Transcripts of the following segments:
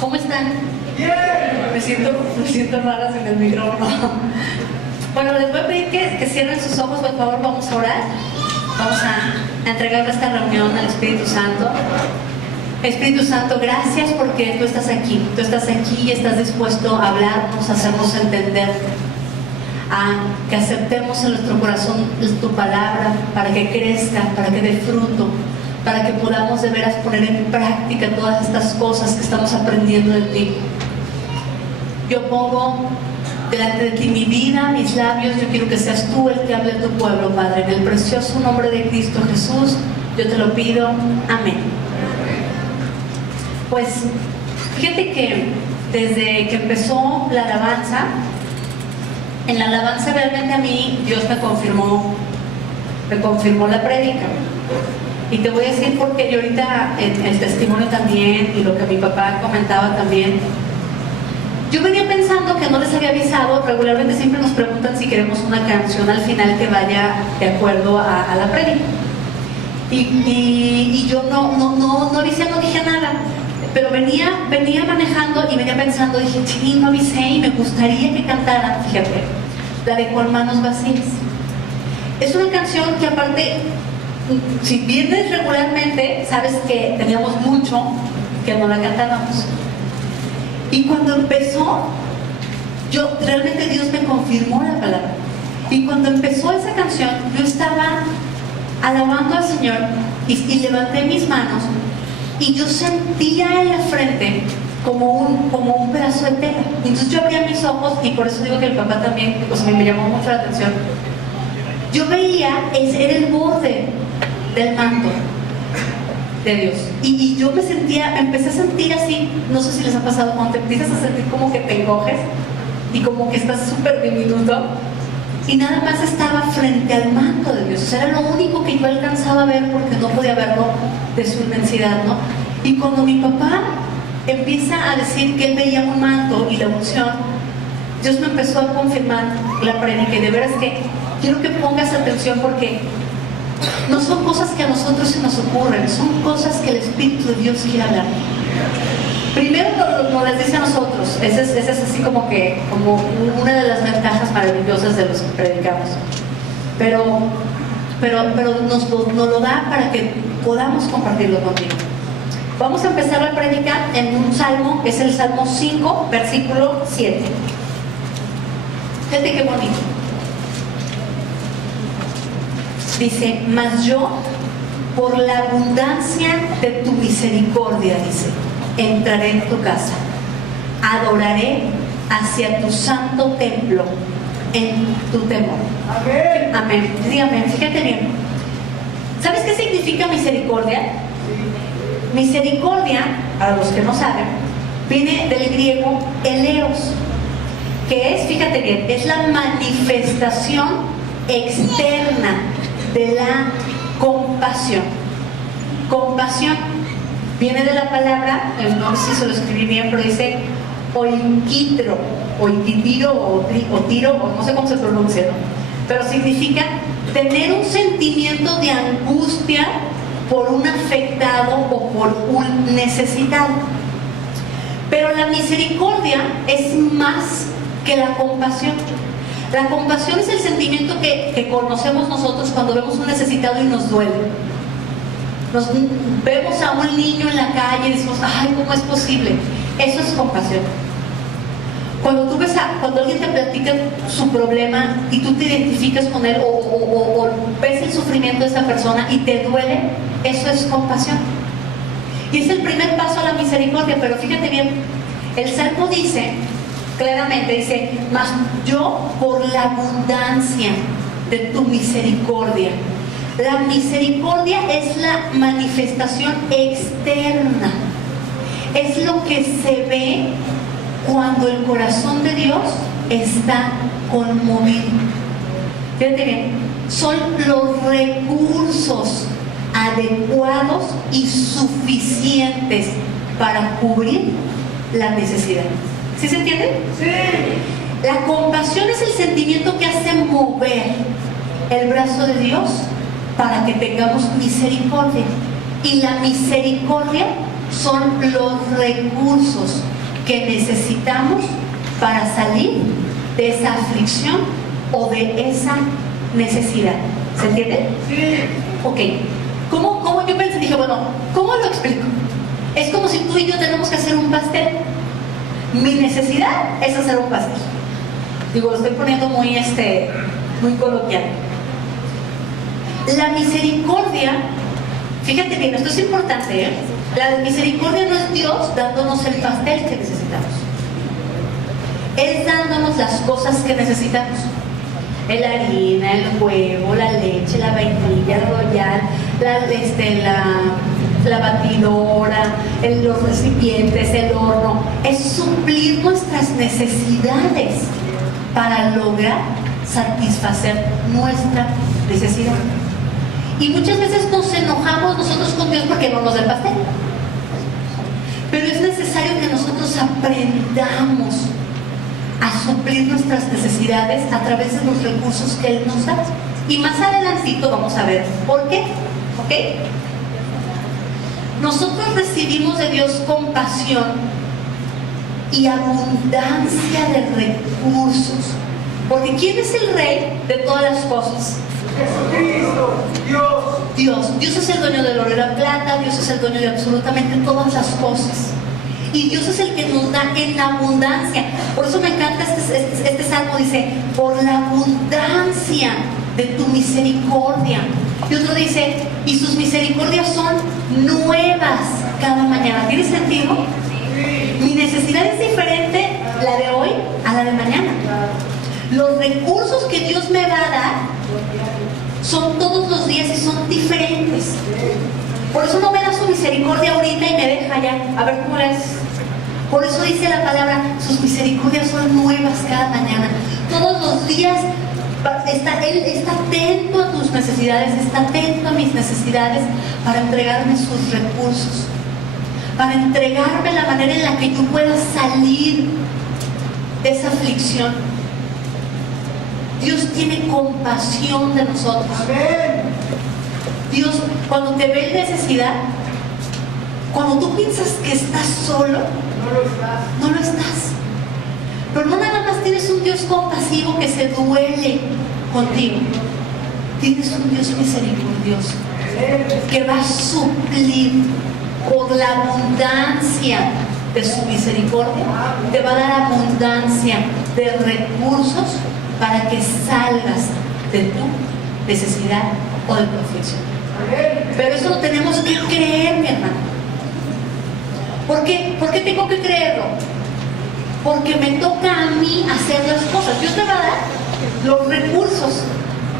¿Cómo están? Bien. Me siento rara sin el micrófono. Bueno, les voy a pedir que cierren sus ojos, por favor. Vamos a orar. Vamos a entregar esta reunión al Espíritu Santo. Espíritu Santo, gracias porque tú estás aquí. Tú estás aquí y estás dispuesto a hablarnos, a hacernos entender, a que aceptemos en nuestro corazón tu palabra para que crezca, para que dé fruto, para que podamos de veras poner en práctica todas estas cosas que estamos aprendiendo de ti. Yo pongo delante de ti mi vida, mis labios. Yo quiero que seas tú el que hable a tu pueblo, Padre. En el precioso nombre de Cristo Jesús, yo te lo pido. Amén. Pues fíjate que desde que empezó la alabanza, en la alabanza realmente a mí Dios me confirmó la prédica. Y te voy a decir porque yo ahorita el testimonio también y lo que mi papá comentaba también, yo venía pensando que no les había avisado. Regularmente siempre nos preguntan si queremos una canción al final que vaya de acuerdo a la prédica. Y yo no avisé, no dije nada. Pero venía manejando y venía pensando, dije, sí, no avisé y me gustaría que cantaran, fíjate, la de Con Manos Vacías. Es una canción que aparte, si vienes regularmente, sabes que teníamos mucho que no la cantábamos. Y cuando empezó, realmente Dios me confirmó la palabra. Y cuando empezó esa canción, yo estaba alabando al Señor y levanté mis manos. Y yo sentía en la frente como un pedazo de tela. Entonces yo abría mis ojos, y por eso digo que el papá también, pues me llamó mucho la atención. Yo veía, era el borde del manto de Dios. Y yo me empecé a sentir así. No sé si les ha pasado cuando te empiezas a sentir como que te encoges y como que estás súper diminuto. Y nada más estaba frente al manto de Dios. O sea, era lo único que yo alcanzaba a ver porque no podía verlo de su inmensidad, ¿no? Y cuando mi papá empieza a decir que él veía un manto y la unción, Dios me empezó a confirmar la prédica. Y de veras que quiero que pongas atención porque no son cosas que a nosotros se nos ocurren, son cosas que el Espíritu de Dios quiere hablar. Primero nos les dice a nosotros, esa es así como una de las ventajas maravillosas de los que predicamos. Pero nos lo da para que podamos compartirlo contigo. Vamos a empezar la prédica en un salmo, es el Salmo 5, versículo 7. Fíjate qué bonito. Dice, mas yo, por la abundancia de tu misericordia, dice, entraré en tu casa, adoraré hacia tu santo templo en tu temor. Amén. Amén. Dígame, fíjate bien. ¿Sabes qué significa misericordia? Sí. Misericordia, para los que no saben, viene del griego eleos, que es, fíjate bien, es la manifestación externa de la compasión. Compasión viene de la palabra, no sé si se lo escribí bien, pero dice oikitro, oikitiro o tiro, o no sé cómo se pronuncia, ¿no? Pero significa tener un sentimiento de angustia por un afectado o por un necesitado. Pero la misericordia es más que la compasión. La compasión es el sentimiento que conocemos nosotros cuando vemos un necesitado y nos duele. Vemos a un niño en la calle y decimos, ay, ¿cómo es posible? Eso es compasión. Cuando alguien te platica su problema y tú te identificas con él o ves el sufrimiento de esa persona y te duele, eso es compasión. Y es el primer paso a la misericordia. Pero fíjate bien, el Salmo dice claramente, dice, mas yo por la abundancia de tu misericordia. La misericordia es la manifestación externa, es lo que se ve cuando el corazón de Dios está conmovido. Fíjate bien, son los recursos adecuados y suficientes para cubrir la necesidad. ¿Sí se entiende? Sí. La compasión es el sentimiento que hace mover el brazo de Dios para que tengamos misericordia. Y la misericordia son los recursos que necesitamos para salir de esa aflicción o de esa necesidad. ¿Se entiende? Sí. Ok. ¿Cómo yo pensé? Dije, bueno, ¿cómo lo explico? Es como si tú y yo tenemos que hacer un pastel. Mi necesidad es hacer un pastel. Digo, lo estoy poniendo muy coloquial. La misericordia, fíjate bien, esto es importante, ¿eh? La misericordia no es Dios dándonos el pastel que necesitamos. Es dándonos las cosas que necesitamos. La harina, el huevo, la leche, la vainilla, el royal, la batidora, los recipientes, el horno. Es suplir nuestras necesidades para lograr satisfacer nuestra necesidad. Y muchas veces nos enojamos nosotros con Dios porque no nos da el pastel. Pero es necesario que nosotros aprendamos a suplir nuestras necesidades a través de los recursos que Él nos da. Y más adelantito vamos a ver por qué. ¿Ok? Nosotros recibimos de Dios compasión y abundancia de recursos. Porque ¿quién es el Rey de todas las cosas? Jesucristo, Dios. Dios es el dueño del oro y la plata. Dios es el dueño de absolutamente todas las cosas. Y Dios es el que nos da en abundancia. Por eso me encanta este salmo, dice, por la abundancia de tu misericordia. Y otro dice, y sus misericordias son nuevas cada mañana. ¿Tiene sentido? Mi necesidad es diferente, la de hoy a la de mañana. Los recursos que Dios me va a dar son todos los días y son diferentes. Por eso no me da su misericordia ahorita y me deja ya. A ver cómo es. Por eso dice la palabra, sus misericordias son nuevas cada mañana. Todos los días Él está atento a tus necesidades, está atento a mis necesidades para entregarme sus recursos, para entregarme la manera en la que yo pueda salir de esa aflicción. Dios tiene compasión de nosotros. Amén. Dios, cuando te ve en necesidad, cuando tú piensas que estás solo, no lo estás. Pero no nada más tienes un Dios compasivo que se duele contigo. Tienes un Dios misericordioso que va a suplir por la abundancia de su misericordia. Te va a dar abundancia de recursos para que salgas de tu necesidad o de tu aflicción. Pero eso lo tenemos que creer, mi hermano. ¿Por qué tengo que creerlo? Porque me toca a mí hacer las cosas. Dios me va a dar los recursos.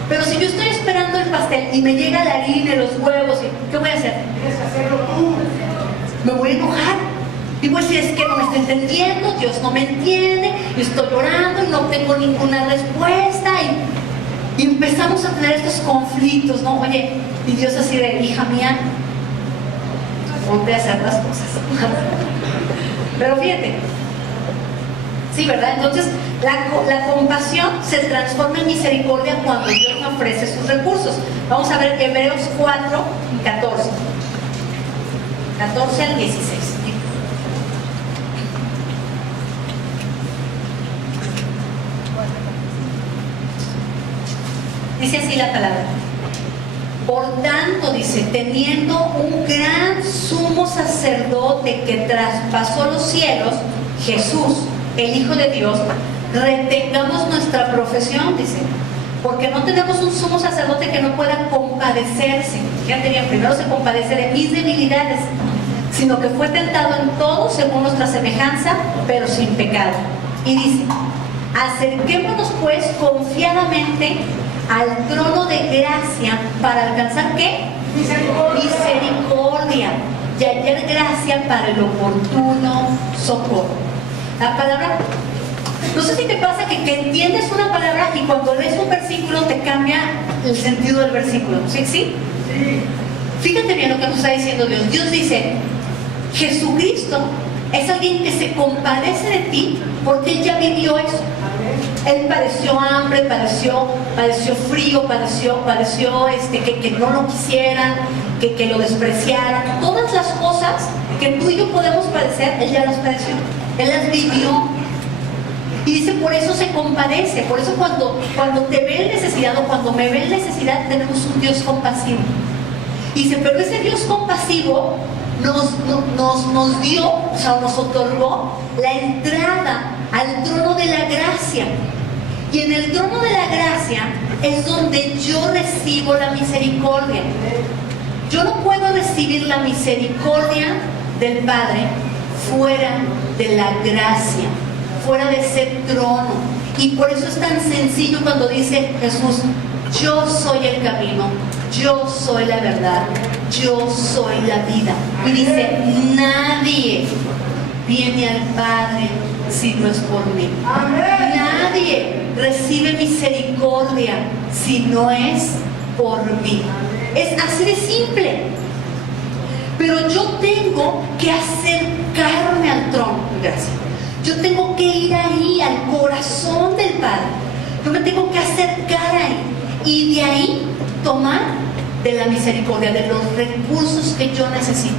Pero si yo estoy esperando el pastel y me llega la harina y los huevos, ¿qué voy a hacer? Tienes que hacerlo tú. Me voy a enojar. Y voy a decir, es que no me está entendiendo, Dios no me entiende, y estoy llorando y no tengo ninguna respuesta. Y empezamos a tener estos conflictos, ¿no? Oye, y Dios así de, hija mía, ponte a hacer las cosas. Pero fíjate, sí, ¿verdad? Entonces, la compasión se transforma en misericordia cuando Dios me ofrece sus recursos. Vamos a ver Hebreos 4, 14. 14 al 16. Dice así la palabra. Por tanto, dice, teniendo un gran sumo sacerdote que traspasó los cielos, Jesús, el Hijo de Dios, retengamos nuestra profesión, dice, porque no tenemos un sumo sacerdote que no pueda compadecerse. Fíjate bien, primero se compadece de mis debilidades, sino que fue tentado en todo según nuestra semejanza, pero sin pecado. Y dice, acerquémonos pues confiadamente al trono de gracia para alcanzar ¿qué? Misericordia y hallar gracia para el oportuno socorro. La palabra, no sé si te pasa que entiendes una palabra y cuando lees un versículo te cambia el sentido del versículo. ¿Sí? ¿Sí? Sí. Fíjate bien lo que nos está diciendo Dios. Dios dice, Jesucristo es alguien que se compadece de ti porque Él ya vivió eso. Él padeció hambre, padeció frío, padeció que no lo quisieran, que lo despreciaran, todas las cosas que tú y yo podemos padecer, Él ya las padeció, Él las vivió. Y dice, por eso se compadece, por eso cuando te ve en necesidad o cuando me ve en necesidad, tenemos un Dios compasivo. Y dice, pero ese Dios compasivo nos dio, o sea, nos otorgó la entrada al trono de la gracia. Y en el trono de la gracia es donde yo recibo la misericordia. Yo no puedo recibir la misericordia del Padre fuera de la gracia, fuera de ese trono. Y por eso es tan sencillo cuando dice Jesús, yo soy el camino, yo soy la verdad, yo soy la vida. Y dice, nadie viene al Padre si no es por mí. Nadie recibe misericordia si no es por mí. Es así de simple. Pero yo tengo que acercarme al trono. Gracias. Yo tengo que ir ahí, al corazón del Padre. Yo me tengo que acercar ahí. Y de ahí tomar de la misericordia, de los recursos que yo necesito.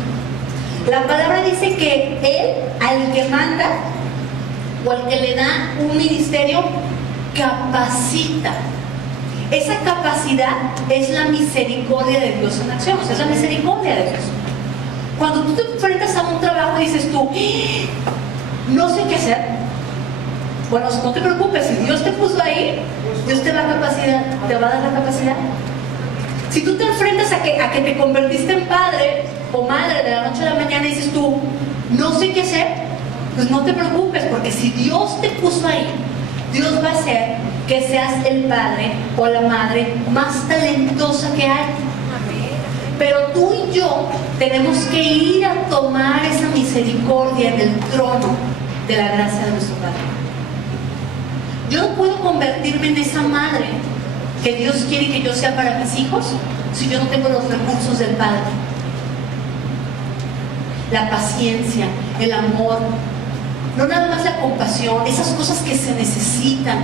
La palabra dice que Él, al que manda o al que le da un ministerio, capacita. Esa capacidad es la misericordia de Dios en acción, o sea, es la misericordia de Dios. Cuando tú te enfrentas a un trabajo y dices tú, no sé qué hacer, bueno, no te preocupes, si Dios te puso ahí, Dios te va a dar la capacidad. Si tú te enfrentas a que te convertiste en padre o madre de la noche a la mañana y dices tú, no sé qué hacer, pues no te preocupes, porque si Dios te puso ahí, Dios va a hacer que seas el padre o la madre más talentosa que hay. Pero tú y yo tenemos que ir a tomar esa misericordia en el trono de la gracia de nuestro Padre. Yo no puedo convertirme en esa madre que Dios quiere que yo sea para mis hijos si yo no tengo los recursos del Padre. La paciencia, el amor, no nada más la compasión, esas cosas que se necesitan,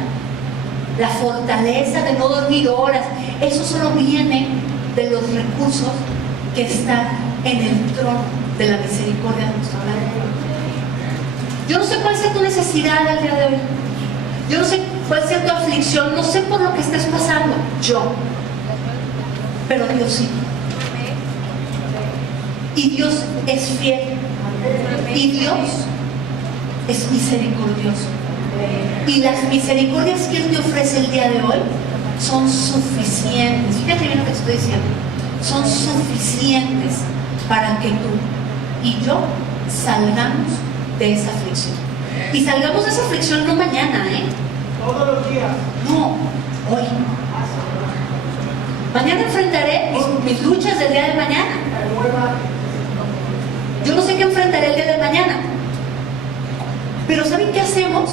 la fortaleza de no dormir horas, eso solo viene de los recursos que están en el trono de la misericordia de nuestro Padre. Yo no sé cuál sea tu necesidad al día de hoy. Yo no sé cuál sea tu aflicción, no sé por lo que estés pasando, pero Dios sí. Y Dios es fiel. Y Dios es misericordioso. Y las misericordias que Él te ofrece el día de hoy son suficientes. Fíjate bien lo que te estoy diciendo. Son suficientes para que tú y yo salgamos de esa aflicción. Y salgamos de esa aflicción no mañana, Todos los días. No, hoy. Mañana enfrentaré mis luchas del día de mañana. Yo no sé qué enfrentaré el día de mañana. Pero ¿saben qué hacemos?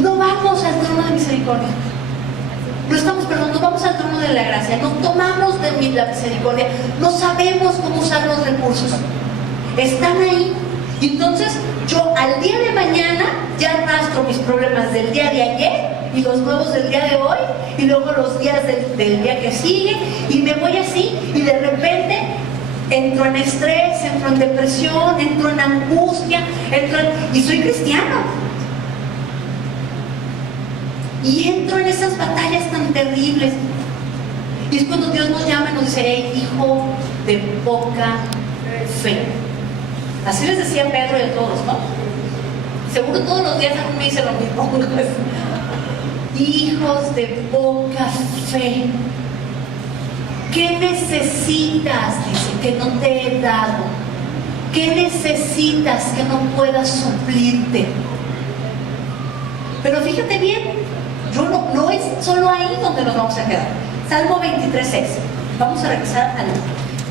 No vamos al trono de misericordia. No vamos al trono de la gracia. No tomamos de la misericordia. No sabemos cómo usar los recursos. Están ahí. Y entonces yo al día de mañana ya arrastro mis problemas del día de ayer y los nuevos del día de hoy y luego los días del día que sigue y me voy así y de repente entro en estrés, entro en depresión, entro en angustia, y soy cristiano. Y entro en esas batallas tan terribles. Y es cuando Dios nos llama y nos dice, hey, hijo de poca fe. Así les decía Pedro y a todos, ¿no? Seguro todos los días a mí me dice lo mismo. Hijos de poca fe. ¿Qué necesitas? Dice, que no te he dado. ¿Qué necesitas que no pueda suplirte? Pero fíjate bien, no es solo ahí donde nos vamos a quedar. Salmo 23:6. Vamos a regresar al...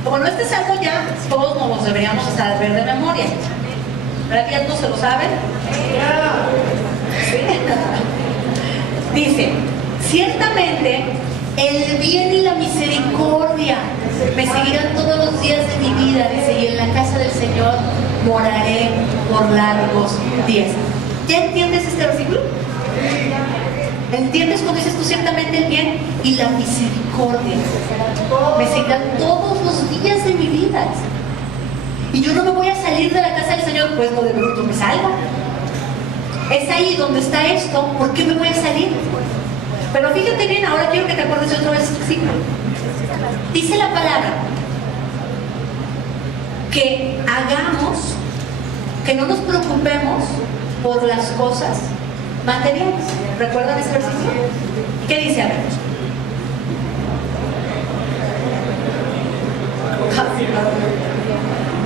Bueno, este salmo ya todos nos los deberíamos saber de memoria. ¿Verdad que ya todos se lo saben? ¿Sí? Dice, ciertamente el bien y la misericordia me seguirán todos los días de mi vida, dice, y en la casa del Señor moraré por largos días. ¿Ya entiendes este versículo? ¿Entiendes cuando dices tú ciertamente el bien y la misericordia me seguirán todos los días de mi vida? Y yo no me voy a salir de la casa del Señor, pues no de bruto me salga. Es ahí donde está esto, ¿por qué me voy a salir? Pero fíjate bien, ahora quiero que te acuerdes de otro versículo. Dice la palabra que hagamos, que no nos preocupemos por las cosas materiales. ¿Recuerdan ese versículo? ¿Qué dice? A ver.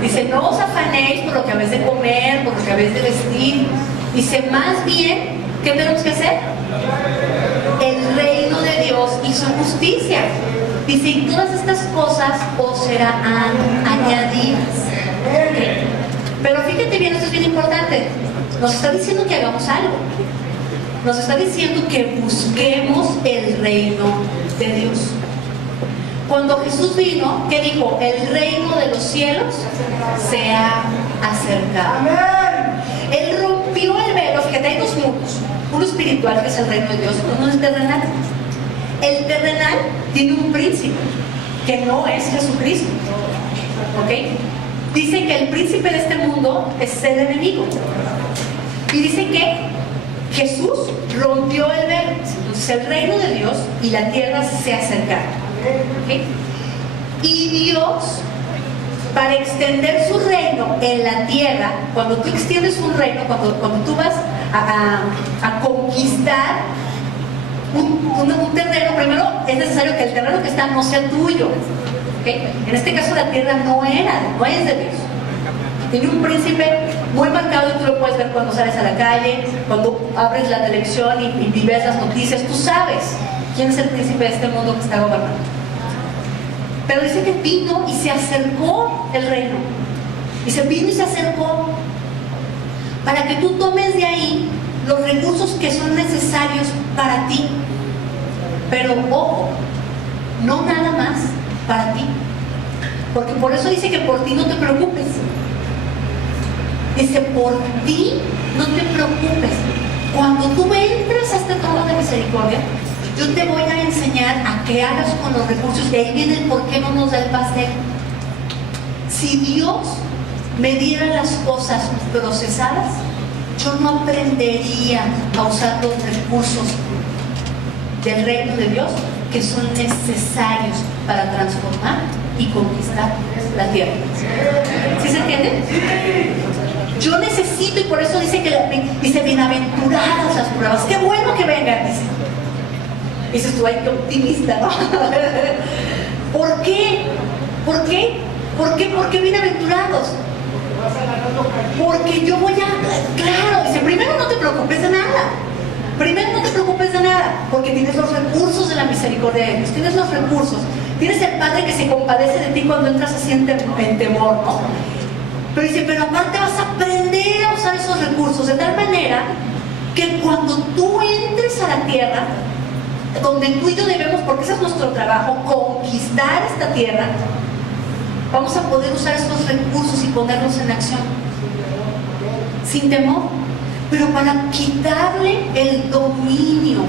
Dice, no os afanéis por lo que habéis de comer, por lo que habéis de vestir. Dice, más bien, ¿qué tenemos que hacer? El reino de Dios y su justicia. Dice, y todas estas cosas os serán añadidas. ¿Okay? Pero fíjate bien, esto es bien importante. Nos está diciendo que hagamos algo. Nos está diciendo que busquemos el reino de Dios. Cuando Jesús vino, ¿qué dijo? El reino de los cielos se ha acercado. Él rompió el velo. Fíjate, hay dos mundos. Uno espiritual, que es el reino de Dios, uno es terrenal. El terrenal tiene un príncipe, que no es Jesucristo. ¿Ok? Dice que el príncipe de este mundo es el enemigo. Y dice que Jesús rompió el velo. Entonces el reino de Dios y la tierra se acercaron. ¿Okay? Y Dios, para extender su reino en la tierra, cuando tú extiendes un reino, cuando tú vas a conquistar un terreno, primero es necesario que el terreno que está no sea tuyo. ¿Okay? En este caso la tierra no es de Dios. Tiene un príncipe muy marcado y tú lo puedes ver cuando sales a la calle, cuando abres la televisión y ves las noticias. Tú sabes quién es el príncipe de este mundo que está gobernando. Pero dice que vino y se acercó el reino. Dice, vino y se acercó para que tú tomes de ahí los recursos que son necesarios para ti. Pero ojo, no nada más para ti. Porque por eso dice que por ti no te preocupes. Dice, por ti no te preocupes. Cuando tú entres a este trono de misericordia, yo te voy a enseñar a qué hagas con los recursos. De ahí viene el por qué no nos da el pastel. Si Dios me diera las cosas procesadas, yo no aprendería a usar los recursos del reino de Dios que son necesarios para transformar y conquistar la tierra. ¿Sí se entiende? Yo necesito, y por eso dice dice, bienaventuradas las pruebas. Qué bueno que vengan, dice. Dices tú, ay, qué optimista, ¿no? ¿Por qué? ¿Por qué? ¿Por qué? ¿Por qué bienaventurados? Porque yo voy a... Claro, dice, primero no te preocupes de nada. Primero no te preocupes de nada, porque tienes los recursos de la misericordia de Dios. Tienes los recursos. Tienes el Padre que se compadece de ti cuando entras así en temor, ¿no? Pero dice, pero aparte vas a aprender a usar esos recursos de tal manera que cuando tú entres a la tierra, donde tú y yo debemos, porque ese es nuestro trabajo, conquistar esta tierra, vamos a poder usar esos recursos y ponerlos en acción sin temor, pero para quitarle el dominio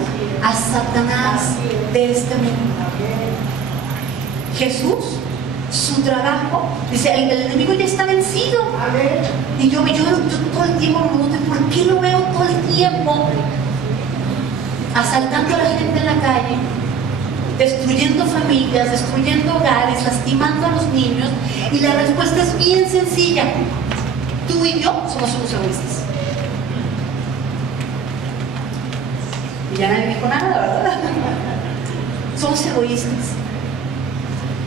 a Satanás de este mundo. Jesús, su trabajo, dice, el enemigo ya está vencido. Y yo todo el tiempo me pregunto, ¿por qué lo veo todo el tiempo asaltando a la gente en la calle, destruyendo familias, destruyendo hogares, lastimando a los niños? Y la respuesta es bien sencilla: tú y yo somos unos egoístas. Y ya nadie dijo nada, ¿verdad? Somos egoístas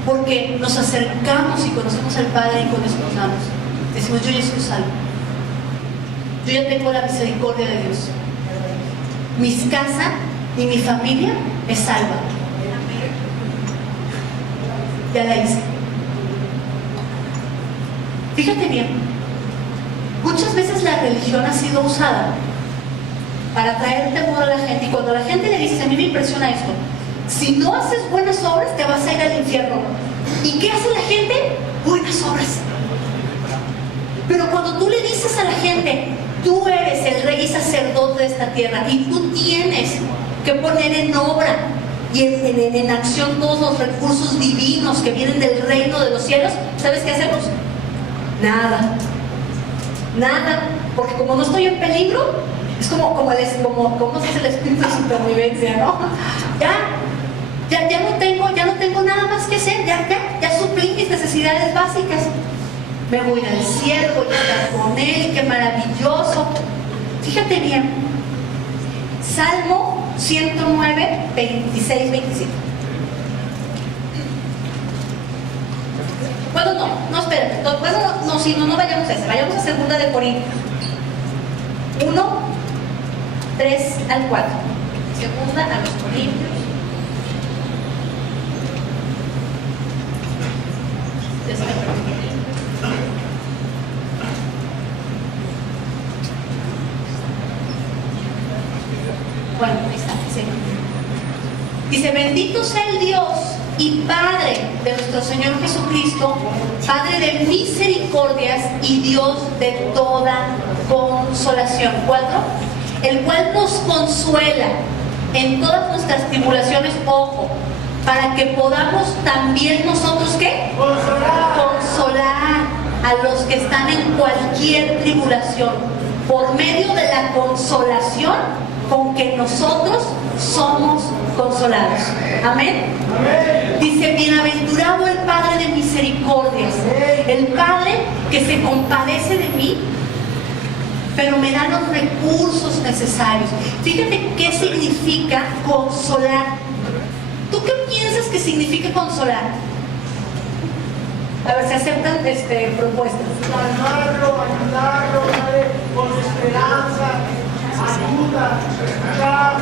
porque nos acercamos y conocemos al Padre y con eso nos damos. Decimos, yo ya soy salvo, yo ya tengo la misericordia de Dios, mi casa y mi familia es salva, ya la hice. Fíjate bien, muchas veces la religión ha sido usada para traer temor a la gente, y cuando la gente le dice, a mí me impresiona esto, si no haces buenas obras te vas a ir al infierno. ¿Y qué hace la gente? Buenas obras. Pero cuando tú le dices a la gente, tú eres el rey y sacerdote de esta tierra y tú tienes que poner en obra y en acción todos los recursos divinos que vienen del reino de los cielos, ¿sabes qué hacemos? Nada. Nada. Porque como no estoy en peligro, es como se dice el espíritu de supervivencia, ¿no? Ya no tengo nada más que hacer, ya suplí mis necesidades básicas. Me voy al cielo, voy a estar con Él, qué maravilloso. Fíjate bien, Salmo 109, 26, 27. Bueno, no, espérate. Bueno, no vayamos a ese, vayamos a 2 de Corintios 1, 3 al 4. 2 a los Corintios. Bueno, ahí está, dice, bendito sea el Dios y Padre de nuestro Señor Jesucristo, Padre de misericordias y Dios de toda consolación. 4, el cual nos consuela en todas nuestras tribulaciones, ojo, para que podamos también nosotros, ¿qué? Consolar a los que están en cualquier tribulación, por medio de la consolación con que nosotros somos consolados. Amén. Dice, bienaventurado el Padre de misericordias, el Padre que se compadece de mí, pero me da los recursos necesarios. Fíjate qué significa consolar. ¿Tú qué piensas que significa consolar? A ver, se aceptan propuestas. Calmarlo, ayudarlo, con esperanza, ayuda, escuchar.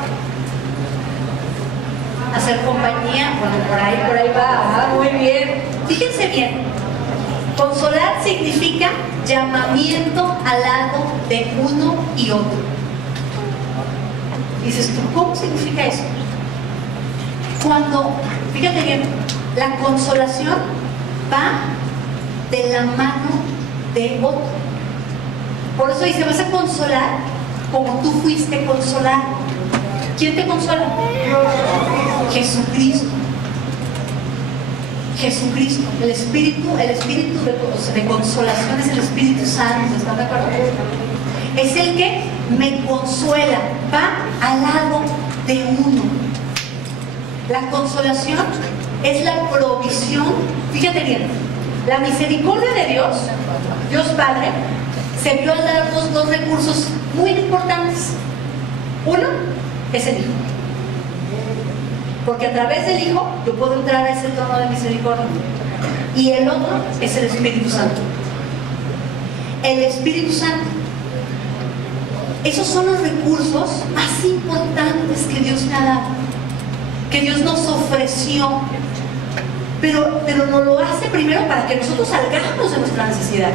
Hacer compañía, bueno, por ahí va, muy bien. Fíjense bien, consolar significa llamamiento al lado de uno y otro. Dices tú, ¿cómo significa eso? Cuando, fíjate bien, la consolación va de la mano de otro. Por eso dice, vas a consolar como tú fuiste consolado. ¿Quién te consuela? Jesucristo. Jesucristo. El espíritu de consolación es el Espíritu Santo. ¿Están de acuerdo? Es el que me consuela. Va al lado de uno. La consolación es la provisión. Fíjate bien, la misericordia de Dios, Dios Padre, se vio al darnos 2 recursos muy importantes. Uno es el Hijo, porque a través del Hijo yo puedo entrar a ese trono de misericordia. Y el otro es el Espíritu Santo. El Espíritu Santo. Esos son los recursos más importantes que Dios me ha dado, que Dios nos ofreció, pero nos lo hace primero para que nosotros salgamos de nuestra necesidad,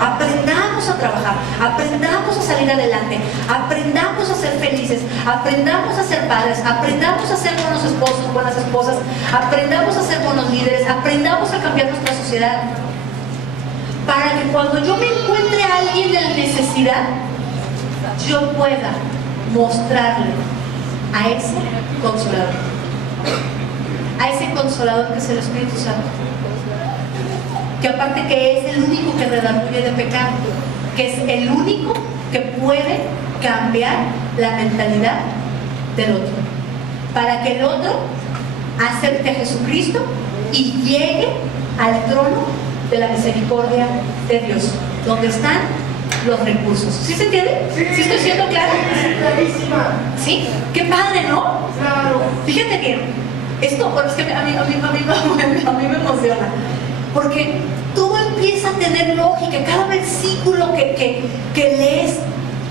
aprendamos a trabajar, aprendamos a salir adelante, aprendamos a ser felices, aprendamos a ser padres, aprendamos a ser buenos esposos, buenas esposas, aprendamos a ser buenos líderes, aprendamos a cambiar nuestra sociedad, para que cuando yo me encuentre a alguien en necesidad, yo pueda mostrarle a ese consolador, a ese consolador que es el Espíritu Santo, que aparte que es el único que redarguye de pecado, que es el único que puede cambiar la mentalidad del otro, para que el otro acepte a Jesucristo y llegue al trono de la misericordia de Dios, donde están los recursos. ¿Sí se entiende? ¿Sí estoy siendo clara? Clarísima. ¿Sí? ¡Qué padre!, ¿no? Claro. Fíjate bien, esto, bueno, es que a mí me emociona, porque todo empieza a tener lógica, cada versículo que lees,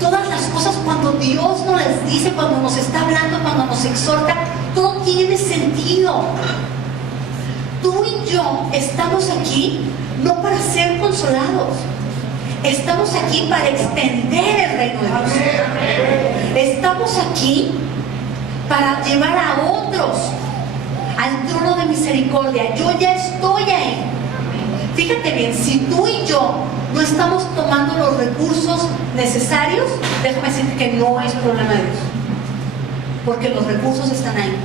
todas las cosas cuando Dios nos las dice, cuando nos está hablando, cuando nos exhorta, todo tiene sentido. Tú y yo estamos aquí no para ser consolados, estamos aquí para extender el reino de Dios. Estamos aquí para llevar a otros al trono de misericordia. Yo ya estoy ahí. Fíjate bien, si tú y yo no estamos tomando los recursos necesarios, déjame decirte que no es problema de Dios. porque los recursos están ahí.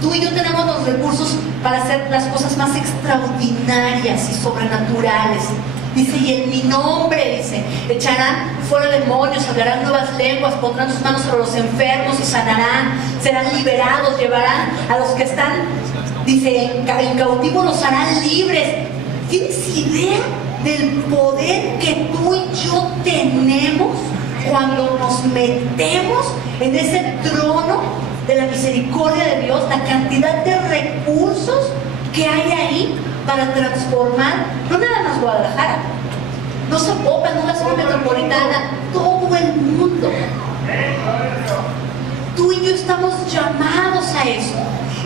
Tú y yo tenemos los recursos para hacer las cosas más extraordinarias y sobrenaturales. Dice, y en mi nombre, dice, echarán fuera demonios, hablarán nuevas lenguas, pondrán sus manos sobre los enfermos y sanarán, serán liberados, llevarán a los que están, dice, en cautivo los harán libres. ¿Tienes idea del poder que tú y yo tenemos cuando nos metemos en ese trono de la misericordia de Dios? La cantidad de recursos que hay ahí para transformar, no nada más Guadalajara, no Zapopan, no la zona metropolitana, todo el mundo. Tú y yo estamos llamados a eso.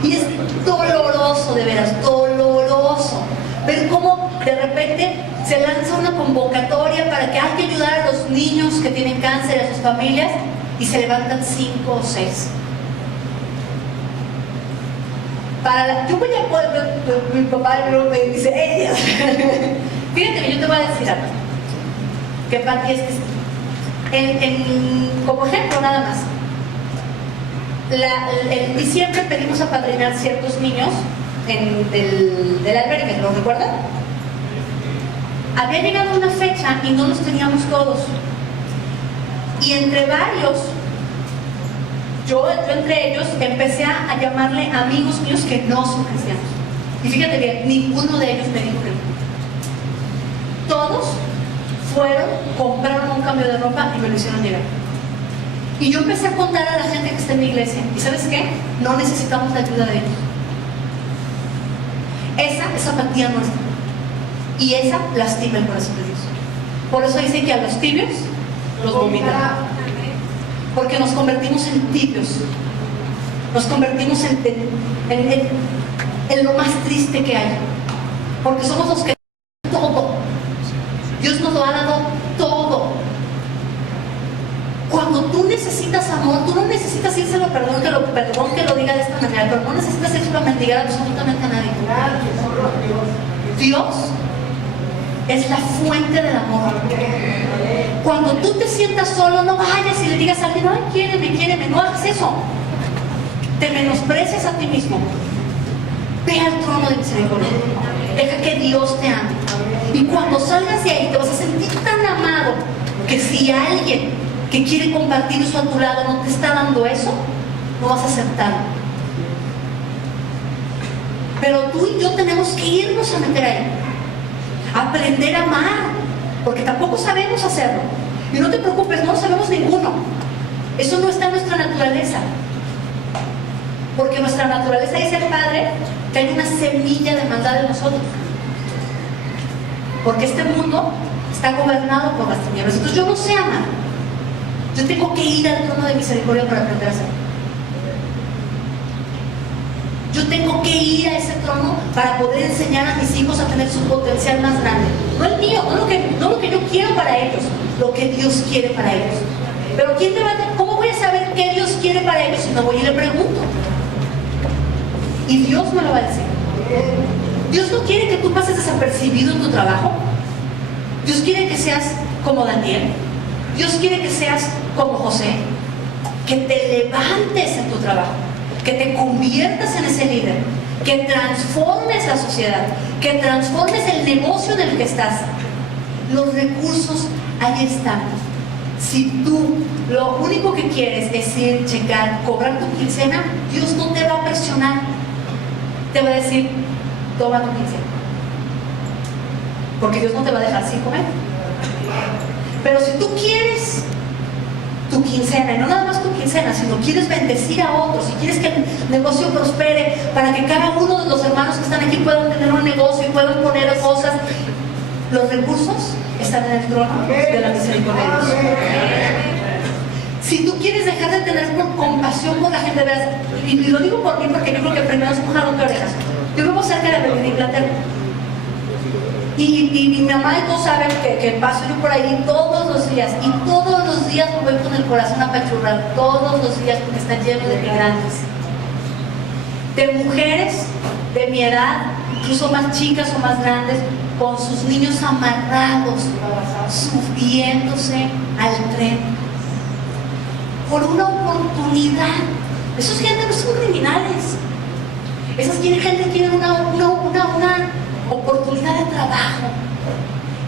Y es doloroso, de veras, doloroso ver cómo de repente se lanza una convocatoria para que hay que ayudar a los niños que tienen cáncer, a sus familias, y se levantan 5 o 6. Yo voy a poder, mi papá me dice, ella. Fíjate que yo te voy a decir algo. Que Pati es que, como ejemplo nada más, en diciembre pedimos apadrinar ciertos niños del albergue, ¿lo recuerdan? Había llegado una fecha y no los teníamos todos. Y entre varios, yo entre ellos empecé a llamarle amigos míos que no son cristianos. Y fíjate que ninguno de ellos me dijo que no. Todos fueron, compraron un cambio de ropa y me lo hicieron llegar. Y yo empecé a contar a la gente que está en mi iglesia. ¿Y sabes qué? No necesitamos la ayuda de ellos. Esa es apatía nuestra. Y esa lastima el corazón de Dios. Por eso dice que a los tibios los vomitan. Porque nos convertimos en tibios. Nos convertimos en lo más triste que hay. Porque somos los que todo. Dios nos lo ha dado todo. Cuando tú necesitas amor, tú no necesitas írselo, perdón que lo diga de esta manera, pero no necesitas írselo a mendigar absolutamente a nadie. Dios es la fuente del amor. Cuando tú te sientas solo, no vayas y le digas a alguien, ay, quiéreme, no hagas eso. Te menosprecias a ti mismo. Ve al trono de misericordia. Deja que Dios te ame. Y cuando salgas de ahí, te vas a sentir tan amado que si alguien que quiere compartir eso a tu lado no te está dando eso, no vas a aceptarlo. Pero tú y yo tenemos que irnos a meter ahí, aprender a amar, porque tampoco sabemos hacerlo. Y no te preocupes, no lo sabemos ninguno. Eso no está en nuestra naturaleza. Porque nuestra naturaleza, dice el Padre, que hay una semilla de maldad en nosotros. Porque este mundo está gobernado por las tinieblas. Entonces yo no sé amar. Yo tengo que ir al trono de misericordia para aprender a hacerlo. Yo tengo que ir a ese trono para poder enseñar a mis hijos a tener su potencial más grande. No el mío, no lo que yo quiero para ellos, lo que Dios quiere para ellos. Pero ¿cómo voy a saber qué Dios quiere para ellos si no voy y le pregunto? Y Dios me lo va a decir. Dios no quiere que tú pases desapercibido en tu trabajo. Dios quiere que seas como Daniel. Dios quiere que seas como José, que te levantes en tu trabajo, que te conviertas en ese líder, que transformes la sociedad, que transformes el negocio en el que estás. Los recursos ahí están. Si tú lo único que quieres es ir, checar, cobrar tu quincena, Dios no te va a presionar. Te va a decir, toma tu quincena. Porque Dios no te va a dejar sin comer. Pero si tú quieres tu quincena, y no nada más tu quincena, sino quieres bendecir a otros, y quieres que el negocio prospere, para que cada uno de los hermanos que están aquí puedan tener un negocio y puedan poner cosas, los recursos están en el trono de la misericordia de Dios. Si tú quieres dejar de tener compasión por la gente, verás, y lo digo por mí porque yo creo que primero es un jalón de orejas. Yo vivo cerca de la Avenida Inglaterra. Y mi mamá y todos saben que paso yo por ahí todos los días. Y todos los días me voy con el corazón apachurrado. Todos los días, porque está lleno de migrantes. De mujeres de mi edad, incluso más chicas o más grandes, con sus niños amarrados, subiéndose al tren. por una oportunidad. Esos gente no son criminales. Esas gente quieren una oportunidad de trabajo.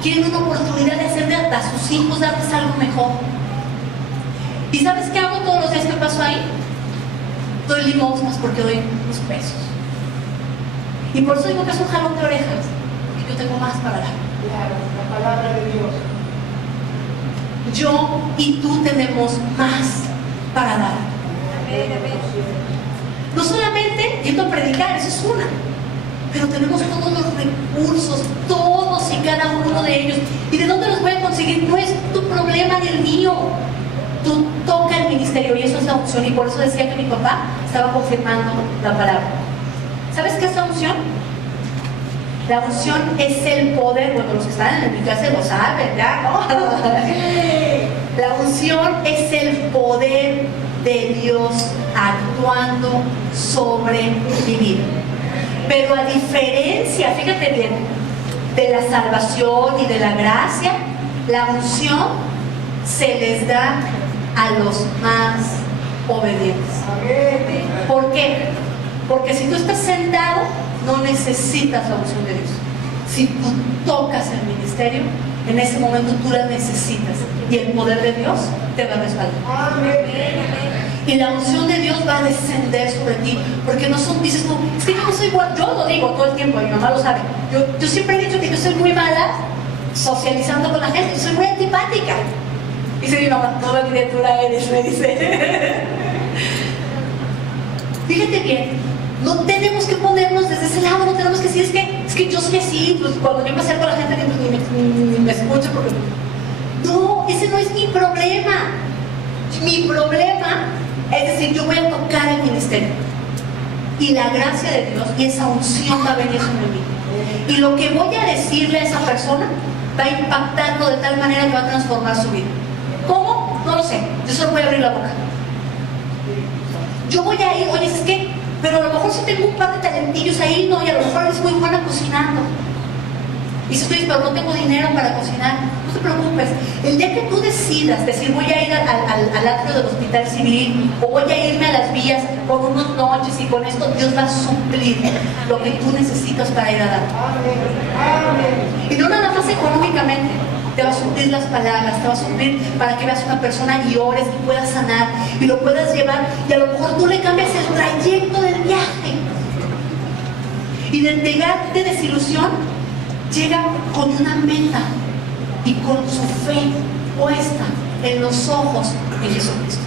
Quieren una oportunidad de hacerle a sus hijos darles algo mejor. ¿Y sabes qué hago todos los días que paso ahí? Doy limosnas porque doy unos pesos. Y por eso digo que es un jalón de orejas. Y yo tengo más para dar. Claro, la palabra de Dios. Yo y tú tenemos más para dar. No solamente yendo a predicar, eso es una, pero tenemos todos los recursos, todos y cada uno de ellos. ¿Y de dónde los voy a conseguir? No es tu problema ni el mío. Tú toca el ministerio y eso es la unción. Y por eso decía que mi papá estaba confirmando la palabra. ¿Sabes qué es la unción? La unción es el poder. Bueno, los que están en mi clase lo saben, ¿ya? ¿No? La unción es el poder de Dios actuando sobre mi vida. Pero a diferencia, fíjate bien, de la salvación y de la gracia, la unción se les da a los más obedientes. ¿Por qué? Porque si tú estás sentado, no necesitas la unción de Dios. Si tú tocas el ministerio, en ese momento tú la necesitas y el poder de Dios te va a respaldar. Y la unción de Dios va a descender sobre ti, porque no son, dices tú, es que yo no soy igual. Yo lo digo todo el tiempo, mi mamá lo sabe. Yo siempre he dicho que yo soy muy mala socializando con la gente, yo soy muy antipática. Dice mi mamá, toda criatura eres, me dice. Fíjate bien, no tenemos que ponernos desde ese lado, no tenemos que decir, es que yo soy así, pues cuando yo me acerco a la gente ni me escucho porque... No, ese no es mi problema. Mi problema es decir, yo voy a tocar el ministerio y la gracia de Dios y esa unción va a venir sobre mí. Y lo que voy a decirle a esa persona va a impactarlo de tal manera que va a transformar su vida. ¿Cómo? No lo sé. Yo solo voy a abrir la boca. Yo voy a ir, oye, es que, pero a lo mejor sí tengo un par de talentillos ahí, no, y a lo mejor es muy buena cocinando. Y si tú dices, pero no tengo dinero para cocinar, no te preocupes. El día que tú decidas decir, voy a ir al atrio del hospital civil o voy a irme a las vías con unos noches y con esto, Dios va a suplir lo que tú necesitas para ir a dar. Y no nada más económicamente, te va a suplir las palabras, te va a suplir para que veas una persona y ores y puedas sanar y lo puedas llevar y a lo mejor tú le cambias el trayecto del viaje. Y de entregarte desilusión, llega con una meta y con su fe puesta en los ojos de Jesucristo.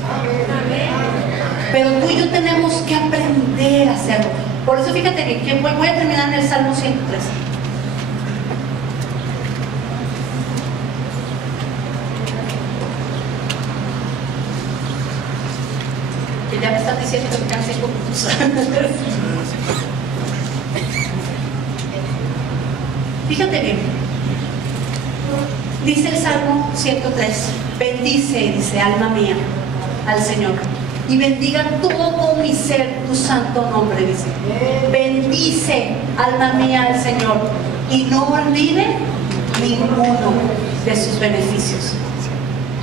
Pero tú y yo tenemos que aprender a hacerlo. Por eso fíjate que voy a terminar en el Salmo 103. Que ya me están diciendo que me quedan 5 minutos. Fíjate bien, dice el Salmo 103, bendice, dice, alma mía, al Señor, y bendiga todo mi ser tu santo nombre, dice. Bendice, alma mía, al Señor, y no olvide ninguno de sus beneficios.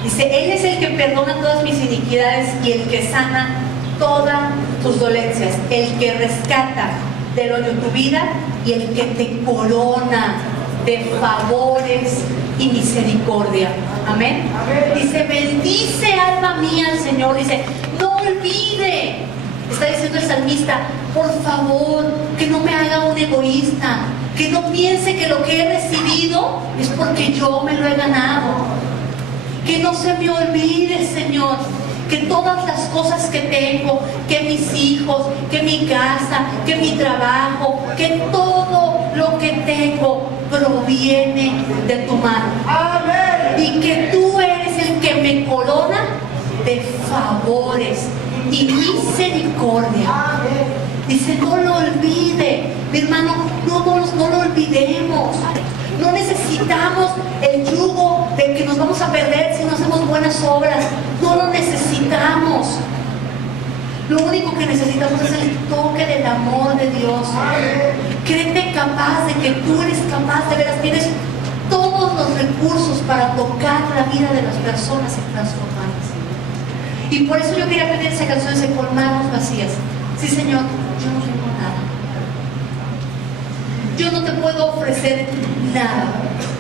Dice, Él es el que perdona todas mis iniquidades y el que sana todas tus dolencias, el que rescata del hoyo tu vida y el que te corona de favores y misericordia. Amén. Dice, bendice alma mía al Señor. Dice, no olvide. Está diciendo el salmista, por favor, que no me haga un egoísta, que no piense que lo que he recibido es porque yo me lo he ganado. Que no se me olvide, Señor, que todas las cosas que tengo, que mis hijos, que mi casa, que mi trabajo, que todo lo que tengo proviene de tu mano. Amén. Y que tú eres el que me corona de favores y misericordia. Amén. Dice, no lo olvide, mi hermano, no lo olvidemos. No necesitamos el yugo de que nos vamos a perder si no hacemos buenas obras. No lo necesitamos. Lo único que necesitamos es el toque del amor de Dios. Créete capaz de que tú eres capaz, de veras, tienes todos los recursos para tocar la vida de las personas y transformarlas. Y por eso yo quería pedir esa canción, ese con manos vacías. Sí, Señor, yo no tengo nada. Yo no te puedo ofrecer nada,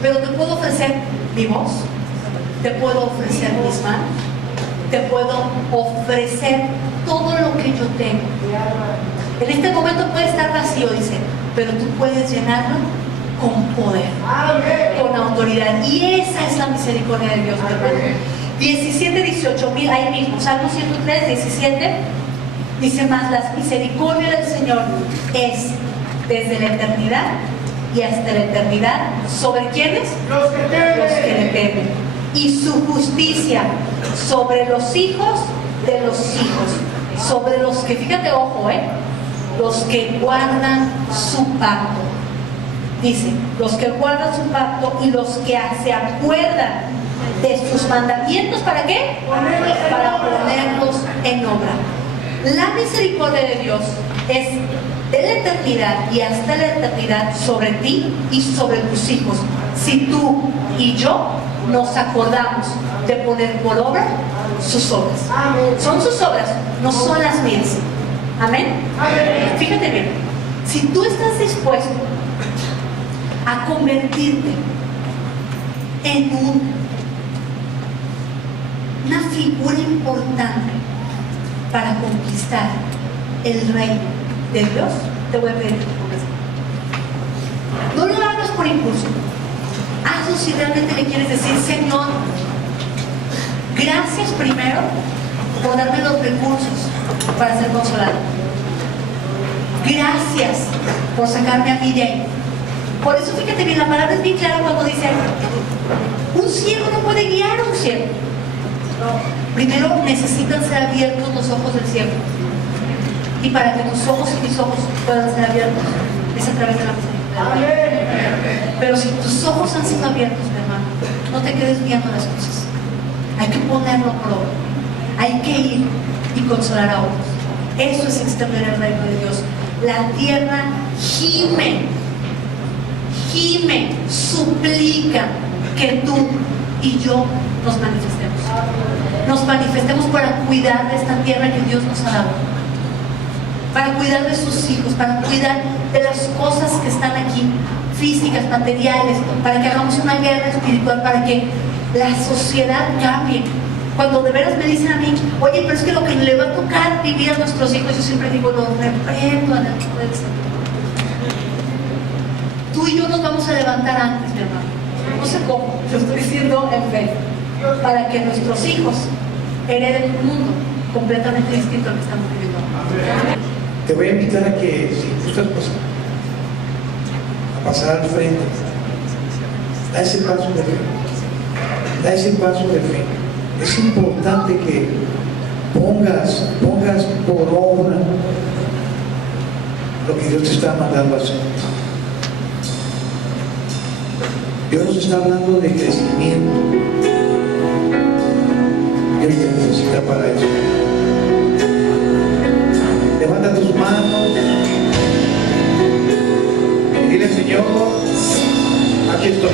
pero te puedo ofrecer mi voz, te puedo ofrecer mis manos, te puedo ofrecer todo lo que yo tengo. En este momento puede estar vacío, dice, pero tú puedes llenarlo con poder, con autoridad. Y esa es la misericordia de Dios, hermano. 17, 18, ahí mismo, Salmo 103, 17, dice más, la misericordia del Señor es desde la eternidad y hasta la eternidad. ¿Sobre quiénes? Los que temen. Los que le temen. Y su justicia sobre los hijos de los hijos, sobre los que, fíjate, ojo, los que guardan su pacto. Dice, los que guardan su pacto y los que se acuerdan de sus mandamientos, ¿para qué? Para ponerlos en obra. La misericordia de Dios es de la eternidad y hasta la eternidad sobre ti y sobre tus hijos, si tú y yo nos acordamos de poner por obra sus obras. Son sus obras, no son las mías. Amén. Fíjate bien, si tú estás dispuesto a convertirte en una figura importante para conquistar el reino de Dios, te voy a pedir que te pongas. No lo hagas por impulso. Hazlo si realmente le quieres decir, Señor, gracias primero por darme los recursos para ser consolado. Gracias por sacarme a mí de ahí. Por eso fíjate bien, la palabra es bien clara cuando dice, un ciego no puede guiar a un ciego. Primero necesitan ser abiertos los ojos del ciego. Y para que tus ojos y mis ojos puedan ser abiertos, es a través de la misericordia. Pero si tus ojos han sido abiertos, mi hermano, no te quedes viendo las cosas. Hay que ponerlo por obra. Hay que ir y consolar a otros. Eso es extender el reino de Dios. La tierra gime, suplica que tú y yo nos manifestemos. Nos manifestemos para cuidar de esta tierra que Dios nos ha dado, para cuidar de sus hijos, para cuidar de las cosas que están aquí, físicas, materiales, para que hagamos una guerra espiritual, para que la sociedad cambie. Cuando de veras me dicen a mí, oye, pero es que lo que le va a tocar vivir a nuestros hijos, yo siempre digo, lo reprendo a la fuerza. Tú y yo nos vamos a levantar antes, mi hermano. No sé cómo, lo estoy diciendo en fe, para que nuestros hijos hereden un mundo completamente distinto al que estamos viviendo. Te voy a invitar a que, si gustas, a pasar al frente. Da ese paso de fe. Da ese paso de fe. Es importante que pongas por obra lo que Dios te está mandando a hacer. Dios nos está hablando de crecimiento. Dios te necesita para eso. Levanta tus manos y dile, Señor, aquí estoy.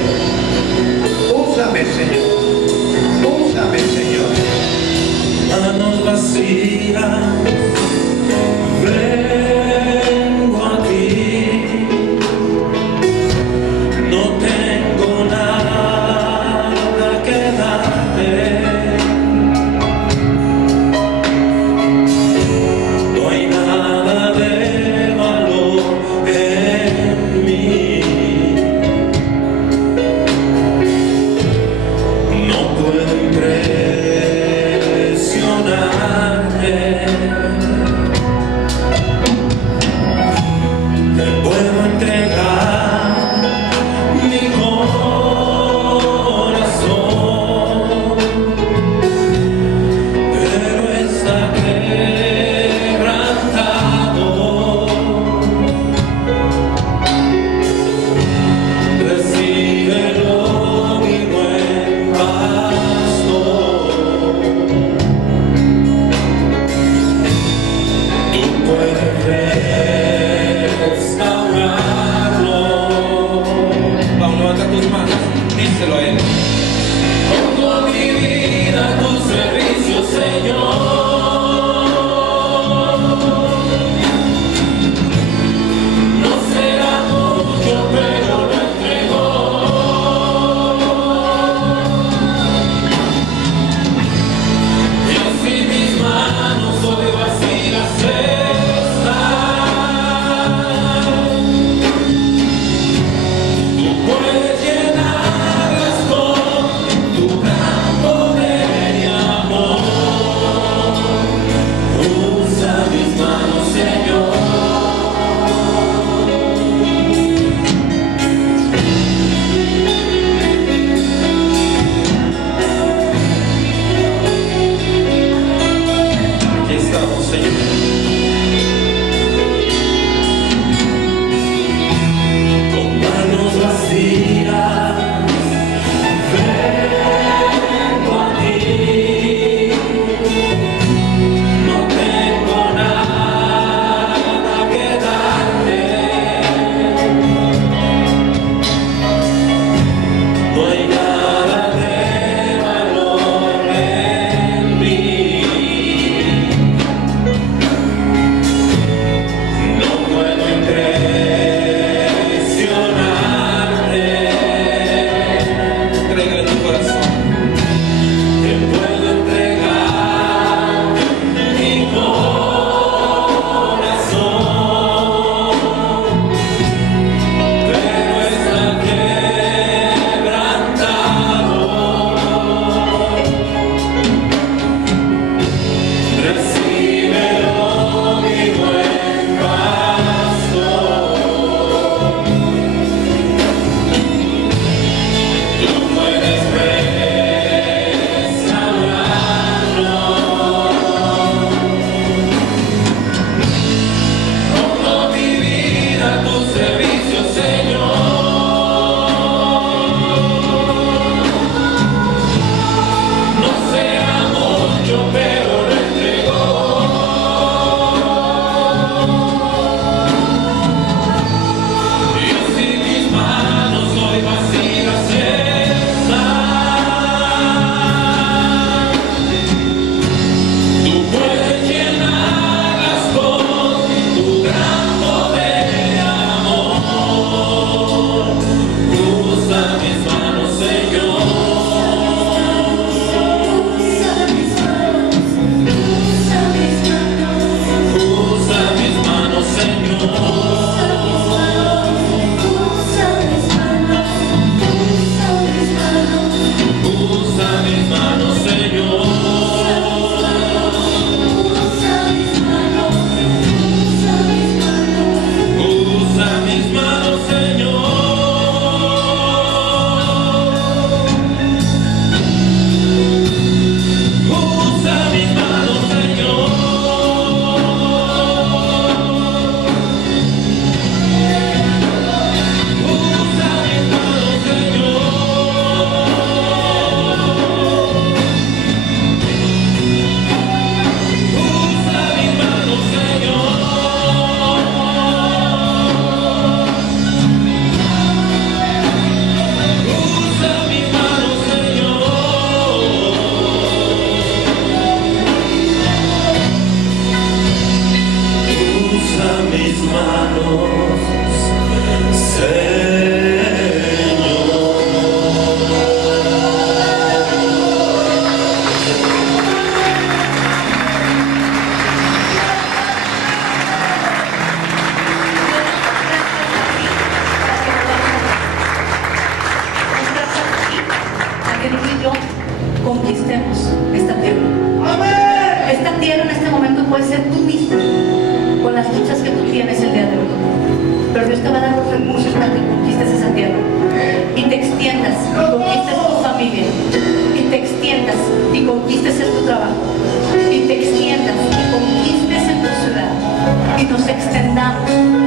Úsame, Señor. Úsame, Señor. Manos vacías, vengo a ti. No tengo nada que conquistemos esta tierra. Amén. Esta tierra en este momento puede ser tú mismo, con las luchas que tú tienes el día de hoy. Pero Dios te va a dar los recursos para que conquistes esa tierra y te extiendas y conquistes tu familia, y te extiendas y conquistes en tu trabajo, y te extiendas y conquistes en tu ciudad, y nos extendamos